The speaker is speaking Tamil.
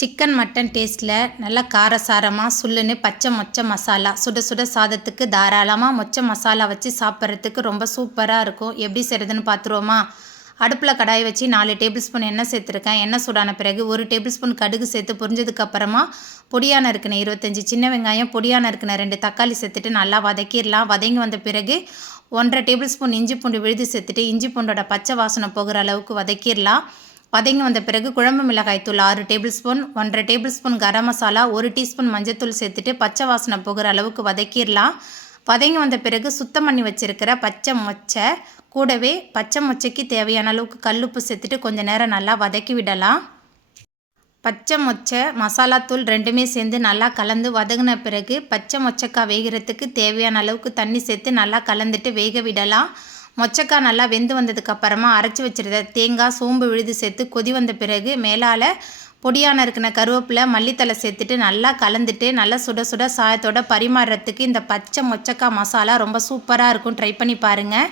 சிக்கன் மட்டன் டேஸ்ட்டில் நல்லா காரசாரமாக சுல்லுன்னு பச்சை மொச்சை மசாலா சுட சுட சாதத்துக்கு தாராளமாக மொச்சை மசாலா வச்சு சாப்பிட்றதுக்கு ரொம்ப சூப்பராக இருக்கும். எப்படி செய்கிறதுன்னு பார்த்துருவோமா? அடுப்பில் கடாயை வச்சு 4 டேபிள் ஸ்பூன் எண்ணெய் சேர்த்துருக்கேன். எண்ணெய் சூடான பிறகு 1 டேபிள் ஸ்பூன் கடுகு சேர்த்து பொரிஞ்சதுக்கப்புறமா பொடியான இருக்குன 25 சின்ன வெங்காயம், பொடியான இருக்குன 2 தக்காளி சேர்த்துட்டு நல்லா வதக்கிடலாம். வதங்கி வந்த பிறகு 1.5 டேபிள் ஸ்பூன் இஞ்சி பூண்டு விழுது சேர்த்துட்டு இஞ்சி பூண்டோட பச்சை வாசனை போகிற அளவுக்கு வதக்கிடலாம். வதங்கி வந்த பிறகு குழம்பு மிளகாய் தூள் 6 table spoon, 1.5 table spoon garam masala, 1 teaspoon மஞ்சத்தூள் சேர்த்துட்டு பச்சை வாசனை போகிற அளவுக்கு வதக்கிடலாம். வதங்கி வந்த பிறகு சுத்தம் பண்ணி வச்சுருக்கிற பச்சை மொச்சை கூடவே பச்சை மொச்சைக்கு தேவையான அளவுக்கு கல்லுப்பு சேர்த்துட்டு கொஞ்சம் நேரம் நல்லா வதக்கி விடலாம். பச்சை மொச்சை மசாலாத்தூள் ரெண்டுமே சேர்ந்து நல்லா கலந்து வதங்கின பிறகு பச்சை மொச்சக்காய் வேகிறதுக்கு தேவையான அளவுக்கு தண்ணி சேர்த்து நல்லா கலந்துட்டு வேக விடலாம். மொச்சக்காய் நல்லா வெந்து வந்ததுக்கப்புறமா அரைச்சி வச்சுருந்த தேங்காய், சோம்பு விழுது சேர்த்து கொதி வந்த பிறகு மேலால் பொடியான இருக்கிற கருவேப்பிலை, மல்லித்தலை சேர்த்துட்டு நல்லா கலந்துட்டு நல்லா சுட சுட சாயத்தோட பரிமாறுறதுக்கு இந்த பச்சை மொச்சக்காய் மசாலா ரொம்ப சூப்பராக இருக்கும். ட்ரை பண்ணி பாருங்கள்.